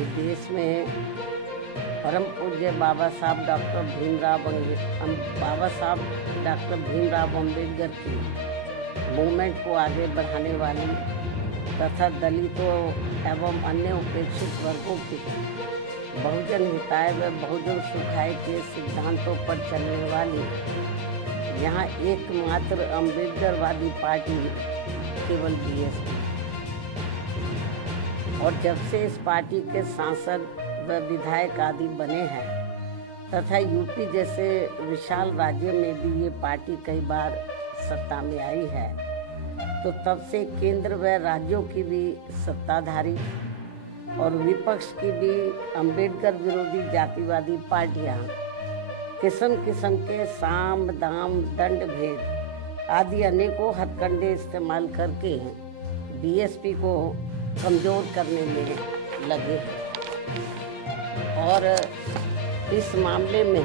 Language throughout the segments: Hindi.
कि देश में परम पूज्य बाबा साहब डॉक्टर भीमराव अम्बेडकर की मूवमेंट को आगे बढ़ाने वाली तथा दलितों एवं अन्य उपेक्षित वर्गों की बहुजन हिताय व बहुजन सुखाय के सिद्धांतों पर चलने वाली यहाँ एकमात्र अम्बेडकरवादी पार्टी केवल बीएसपी। और जब से इस पार्टी के सांसद व विधायक आदि बने हैं तथा यूपी जैसे विशाल राज्य में भी ये पार्टी कई बार सत्ता में आई है, तो तब से केंद्र व राज्यों की भी सत्ताधारी और विपक्ष की भी अम्बेडकर विरोधी जातिवादी पार्टियां किस्म किस्म के साम दाम दंड भेद आदि अनेकों हथकंडे इस्तेमाल करके बीएसपी को कमजोर करने में लगे। और इस मामले में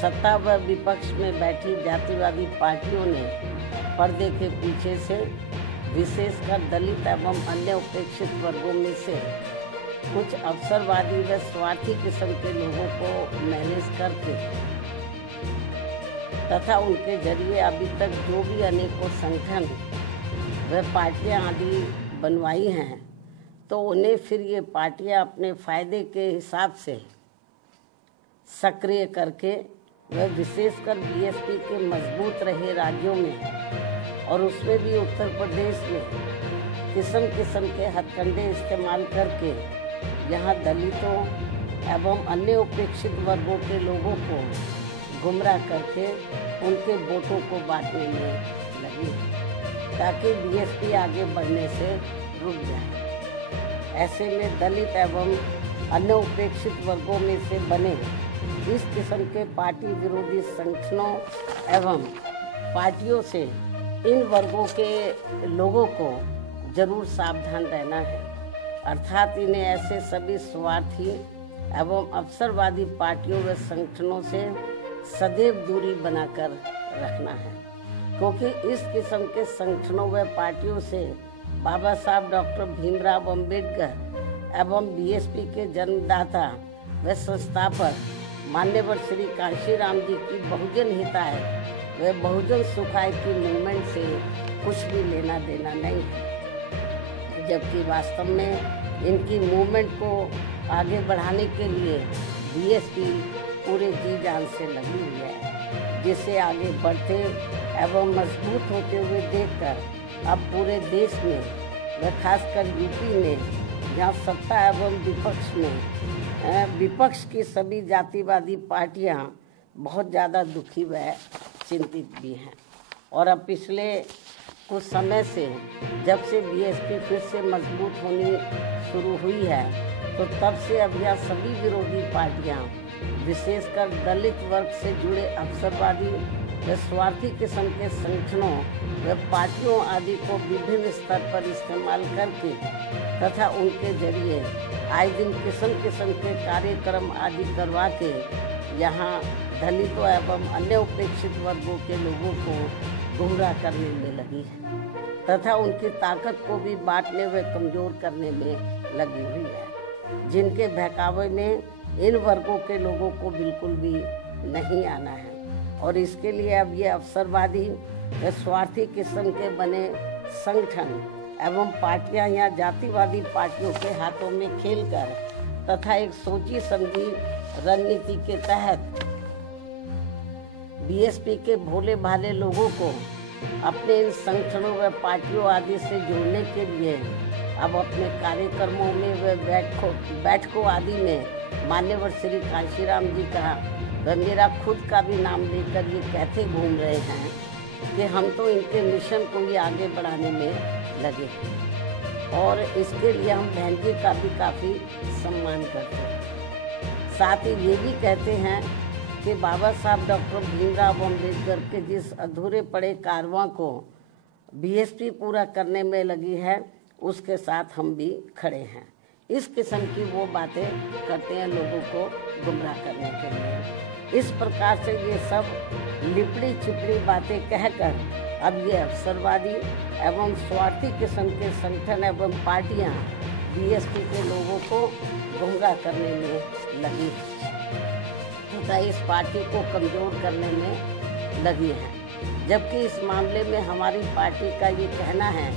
सत्ता व विपक्ष में बैठी जातिवादी पार्टियों ने पर्दे के पीछे से विशेषकर दलित एवं अन्य उपेक्षित वर्गों में से कुछ अवसरवादी व स्वार्थी किस्म के लोगों को मैनेज करके तथा उनके जरिए अभी तक जो भी अनेकों संगठन व पार्टियां आदि बनवाई हैं, तो उन्हें फिर ये पार्टियां अपने फायदे के हिसाब से सक्रिय करके व विशेषकर बीएसपी के मजबूत रहे राज्यों में और उसमें भी उत्तर प्रदेश में किस्म किस्म के हथकंडे इस्तेमाल करके यहाँ दलितों एवं अन्य उपेक्षित वर्गों के लोगों को गुमराह करके उनके वोटों को बांटने में लगी ताकि बीएसपी आगे बढ़ने से रुक जाए। ऐसे में दलित एवं अन्य उपेक्षित वर्गों में से बने इस किस्म के पार्टी विरोधी संगठनों एवं पार्टियों से इन वर्गों के लोगों को जरूर सावधान रहना है, अर्थात इन्हें ऐसे सभी स्वार्थी एवं अवसरवादी पार्टियों व संगठनों से सदैव दूरी बनाकर रखना है, क्योंकि इस किस्म के संगठनों व पार्टियों से बाबा साहब डॉक्टर भीमराव अम्बेडकर एवं बीएसपी के जन्मदाता व संस्थापक मान्यवर श्री कांशीराम जी की बहुजन हिताय व बहुजन सुखाय की मूवमेंट से कुछ भी लेना देना नहीं है, जबकि वास्तव में इनकी मूवमेंट को आगे बढ़ाने के लिए बीएसपी पूरे जी जान से लगी हुई है, जिसे आगे बढ़ते एवं मजबूत होते हुए देखकर अब पूरे देश में व खासकर यूपी में जहाँ सत्ता एवं विपक्ष की सभी जातिवादी पार्टियां बहुत ज़्यादा दुखी व चिंतित भी हैं। और अब पिछले कुछ समय से जब से बीएसपी फिर से मजबूत होनी शुरू हुई है, तो तब से अब यह सभी विरोधी पार्टियां विशेषकर दलित वर्ग से जुड़े अवसरवादी व स्वार्थी किस्म के संगठनों व पार्टियों आदि को विभिन्न स्तर पर इस्तेमाल करके तथा उनके जरिए आए दिन किस्म किस्म के कार्यक्रम आदि करवा के यहाँ दलितों एवं अन्य उपेक्षित वर्गों के लोगों को गुमराह करने में लगी है तथा उनकी ताकत को भी बांटने व कमजोर करने में लगी हुई है, जिनके बहकावे में इन वर्गों के लोगों को बिल्कुल भी नहीं आना है। और इसके लिए अब ये अवसरवादी व स्वार्थी किस्म के बने संगठन एवं पार्टियां या जातिवादी पार्टियों के हाथों में खेलकर तथा एक सोची समझी रणनीति के तहत बीएसपी के भोले भाले लोगों को अपने इन संगठनों व पार्टियों आदि से जोड़ने के लिए अब अपने कार्यक्रमों में व बैठकों आदि में मान्यवर श्री कांशीराम जी का व मेरा खुद का भी नाम लेकर ये कहते घूम रहे हैं कि हम तो इनके मिशन को ही आगे बढ़ाने में लगे और इसके लिए हम बहन जी का भी काफ़ी सम्मान करते हैं। साथ ही ये भी कहते हैं कि बाबा साहब डॉक्टर भीमराव अम्बेडकर के जिस अधूरे पड़े कारवां को बीएसपी पूरा करने में लगी है, उसके साथ हम भी खड़े हैं। इस किस्म की वो बातें करते हैं लोगों को गुमराह करने के लिए। इस प्रकार से ये सब लिपड़ी छिपड़ी बातें कहकर अब ये अवसरवादी एवं स्वार्थी किस्म के संगठन एवं पार्टियां बीएसपी के लोगों को गुमराह करने में लगी है तथा इस पार्टी को कमजोर करने में लगी है। जबकि इस मामले में हमारी पार्टी का ये कहना है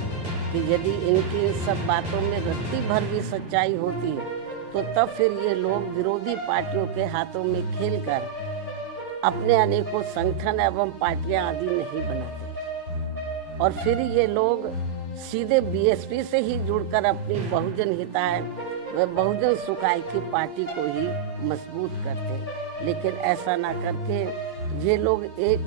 कि यदि इनकी इन सब बातों में रत्ती भर भी सच्चाई होती तो तब फिर ये लोग विरोधी पार्टियों के हाथों में खेलकर अपने अनेकों संगठन एवं पार्टियां आदि नहीं बनाते और फिर ये लोग सीधे बीएसपी से ही जुड़कर अपनी बहुजन हिताय व बहुजन सुखाय की पार्टी को ही मजबूत करते। लेकिन ऐसा ना करके ये लोग एक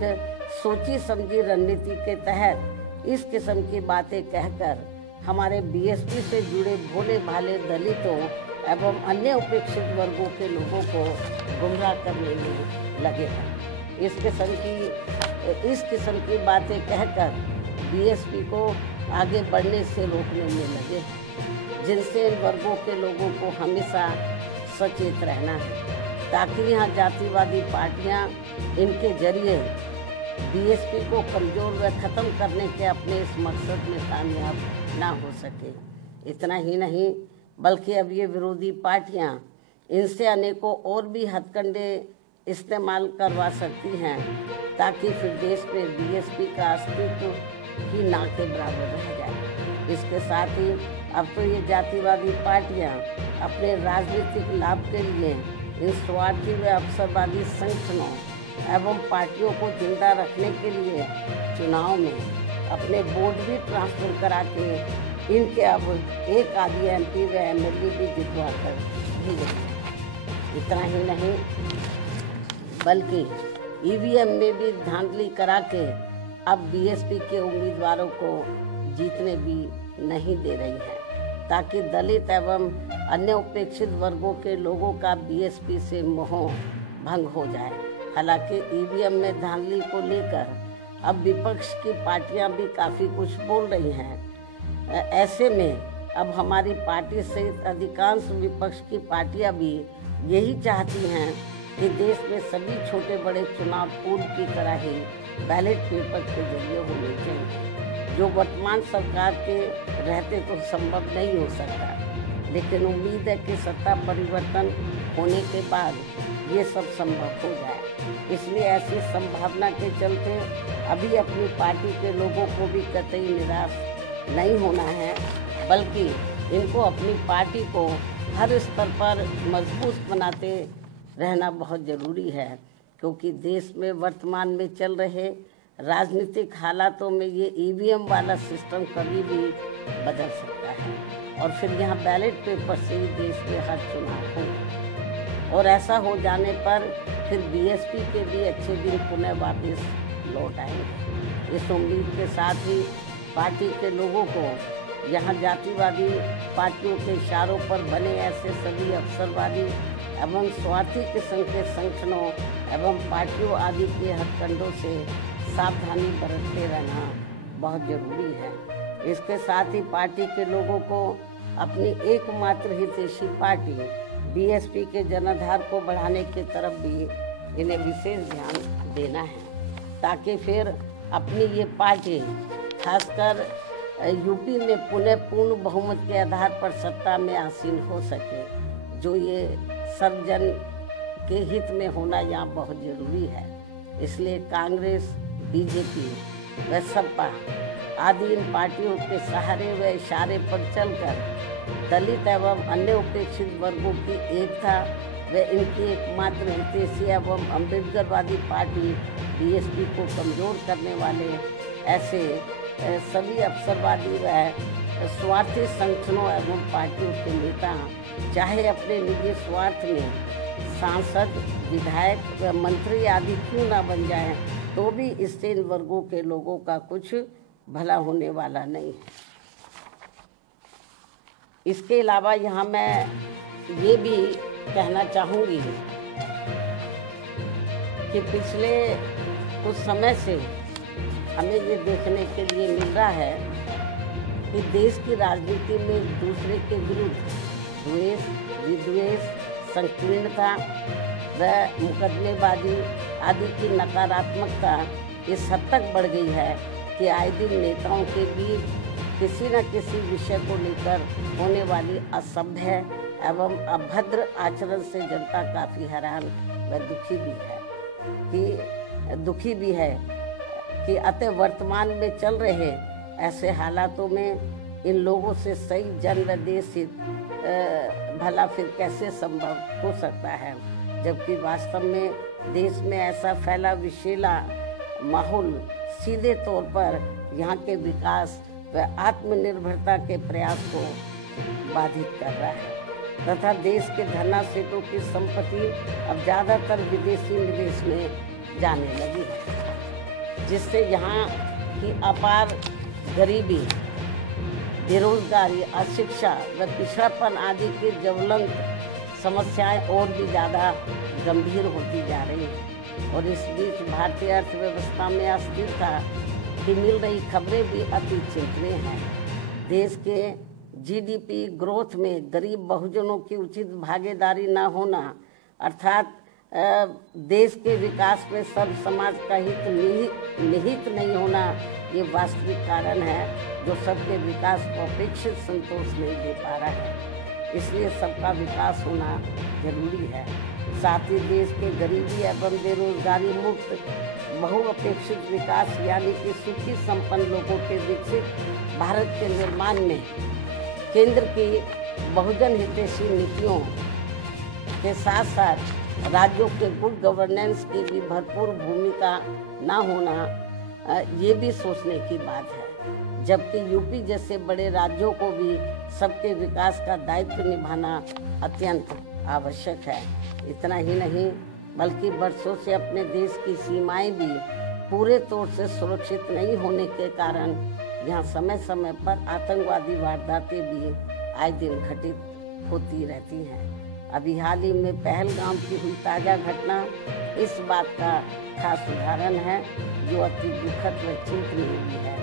सोची समझी रणनीति के तहत इस किस्म की बातें कहकर हमारे बीएसपी से जुड़े भोले भाले दलितों एवं अन्य उपेक्षित वर्गों के लोगों को गुमराह करने में लगे हैं। इस किस्म की बातें कहकर बीएसपी को आगे बढ़ने से रोकने में लगे हैं, जिनसे इन वर्गों के लोगों को हमेशा सचेत रहना है ताकि यहाँ जातिवादी पार्टियाँ इनके जरिए बीएसपी को कमजोर व खत्म करने के अपने इस मकसद में कामयाब ना हो सके। इतना ही नहीं बल्कि अब ये विरोधी पार्टियां इनसे अनेकों और भी हथकंडे इस्तेमाल करवा सकती हैं ताकि फिर देश में बीएसपी का अस्तित्व ही ना के बराबर रह जाए। इसके साथ ही अब तो ये जातिवादी पार्टियां अपने राजनीतिक लाभ के लिए इन स्वार्थी व अवसरवादी संगठनों एवं पार्टियों को जिंदा रखने के लिए चुनाव में अपने वोट भी ट्रांसफर करा के इनके अब एक आधी एमपी व एमएलए भी जितवा कर भेजे। इतना ही नहीं बल्कि ईवीएम में भी धांधली करा के अब बीएसपी के उम्मीदवारों को जीतने भी नहीं दे रही है ताकि दलित एवं अन्य उपेक्षित वर्गों के लोगों का बीएसपी से मोह भंग हो जाए। हालांकि ईवीएम में धांधली को लेकर अब विपक्ष की पार्टियां भी काफ़ी कुछ बोल रही हैं। ऐसे में अब हमारी पार्टी सहित अधिकांश विपक्ष की पार्टियां भी यही चाहती हैं कि देश में सभी छोटे बड़े चुनाव पूर्व की तरह ही बैलेट पेपर के जरिए होने चाहिए, जो वर्तमान सरकार के रहते तो संभव नहीं हो सकता। लेकिन उम्मीद है कि सत्ता परिवर्तन होने के बाद ये सब संभव हो जाए। इसलिए ऐसी संभावना के चलते अभी अपनी पार्टी के लोगों को भी कतई निराश नहीं होना है, बल्कि इनको अपनी पार्टी को हर स्तर पर मजबूत बनाते रहना बहुत ज़रूरी है, क्योंकि देश में वर्तमान में चल रहे राजनीतिक हालातों में ये ईवीएम वाला सिस्टम कभी भी बदल सकता है और फिर यहाँ बैलेट पेपर से ही देश में हर चुनाव हो और ऐसा हो जाने पर फिर बीएसपी के भी अच्छे दिन पुनः वापस लौट आएंगे। इस उम्मीद के साथ ही पार्टी के लोगों को यहाँ जातिवादी पार्टियों के इशारों पर बने ऐसे सभी अवसरवादी एवं स्वार्थी किस्म के संगठनों एवं पार्टियों आदि के हथकंडों से सावधानी बरतते रहना बहुत जरूरी है। इसके साथ ही पार्टी के लोगों को अपनी एकमात्र हितैषी पार्टी बीएसपी के जनाधार को बढ़ाने की तरफ भी इन्हें विशेष ध्यान देना है, ताकि फिर अपनी ये पार्टी खासकर यूपी में पुनः पूर्ण बहुमत के आधार पर सत्ता में आसीन हो सके, जो ये सर्वजन के हित में होना यहाँ बहुत जरूरी है। इसलिए कांग्रेस, बीजेपी व सपा आदि इन पार्टियों के सहारे व इशारे पर चलकर दलित एवं अन्य उपेक्षित वर्गों की एकता व इनकी एकमात्र हितैषी एवं अम्बेडकरवादी पार्टी बीएसपी को कमजोर करने वाले ऐसे सभी अवसरवादी व स्वार्थी संगठनों एवं पार्टियों के नेता चाहे अपने निजी स्वार्थ में सांसद, विधायक व मंत्री आदि क्यों ना बन जाएं, तो भी इससे इन वर्गों के लोगों का कुछ भला होने वाला नहीं है। इसके अलावा यहाँ मैं ये भी कहना चाहूँगी कि पिछले कुछ समय से हमें ये देखने के लिए मिल रहा है कि देश की राजनीति में एक दूसरे के विरुद्ध द्वेष, विद्वेष, संकीर्णता व मुकदमेबाजी आदि की नकारात्मकता इस हद तक बढ़ गई है कि आए दिन नेताओं के बीच किसी न किसी विषय को लेकर होने वाली असभ्य एवं अभद्र आचरण से जनता काफी हैरान व दुखी भी है कि अतः वर्तमान में चल रहे ऐसे हालातों में इन लोगों से सही जन व देश हित भला फिर कैसे संभव हो सकता है, जबकि वास्तव में देश में ऐसा फैला विषैला माहौल सीधे तौर पर यहाँ के विकास व आत्मनिर्भरता के प्रयास को बाधित कर रहा है तथा देश के धनासेठों की संपत्ति अब ज्यादातर विदेशी निवेश में जाने लगी है, जिससे यहाँ की अपार गरीबी, बेरोजगारी, अशिक्षा व पिछड़ापन आदि की ज्वलंत समस्याएं और भी ज़्यादा गंभीर होती जा रही हैं। और इस बीच भारतीय अर्थव्यवस्था में अस्थिरता की मिल रही खबरें भी अति चिंतनीय हैं। देश के जीडीपी ग्रोथ में गरीब बहुजनों की उचित भागीदारी न होना अर्थात देश के विकास में सब समाज का हित निहित नहीं होना, ये वास्तविक कारण है जो सबके विकास को अपेक्षित संतोष नहीं दे पा रहा है। इसलिए सबका विकास होना जरूरी है। साथ ही देश के गरीबी एवं बेरोजगारी मुक्त बहुअपेक्षित विकास यानी कि सुखी संपन्न लोगों के विकसित भारत के निर्माण में केंद्र की बहुजन हितैषी नीतियों के साथ साथ राज्यों के गुड गवर्नेंस की भी भरपूर भूमिका न होना ये भी सोचने की बात है, जबकि यूपी जैसे बड़े राज्यों को भी सबके विकास का दायित्व निभाना अत्यंत आवश्यक है। इतना ही नहीं बल्कि वर्षों से अपने देश की सीमाएं भी पूरे तौर से सुरक्षित नहीं होने के कारण यहाँ समय समय पर आतंकवादी वारदातें भी आए दिन घटित होती रहती हैं। अभी हाल ही में पहलगाम की हुई ताज़ा घटना इस बात का खास उदाहरण है जो अति दुखद व चिंतनीय भी है,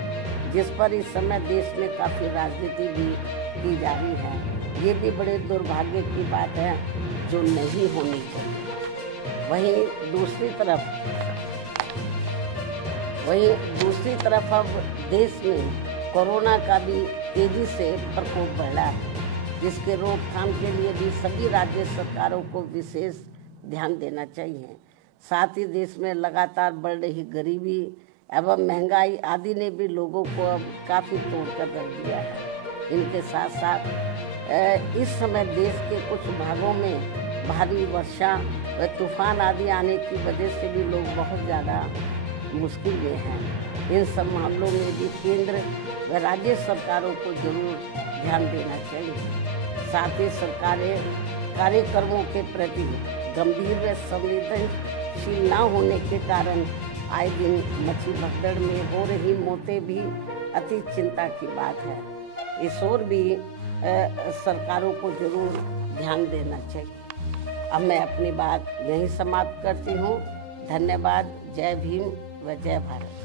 जिस पर इस समय देश में काफ़ी राजनीति भी की जा रही है। ये भी बड़े दुर्भाग्य की बात है जो नहीं होनी चाहिए। वहीं दूसरी तरफ अब देश में कोरोना का भी तेजी से प्रकोप बढ़ रहा है, जिसके रोकथाम के लिए भी सभी राज्य सरकारों को विशेष ध्यान देना चाहिए। साथ ही देश में लगातार बढ़ रही गरीबी एवं महंगाई आदि ने भी लोगों को अब काफ़ी तोड़कर रख दिया है। इनके साथ साथ इस समय देश के कुछ भागों में भारी वर्षा व तूफान आदि आने की वजह से भी लोग बहुत ज़्यादा मुश्किल में हैं। इन सब मामलों में भी केंद्र व राज्य सरकारों को जरूर ध्यान देना चाहिए। साथ ही सरकारें कार्यक्रमों के प्रति गंभीर व संवेदनशील न होने के कारण आए दिन मछली भगदड़ में हो रही मौतें भी अति चिंता की बात है। इस ओर भी सरकारों को जरूर ध्यान देना चाहिए। अब मैं अपनी बात यहीं समाप्त करती हूँ। धन्यवाद। जय भीम व जय भारत।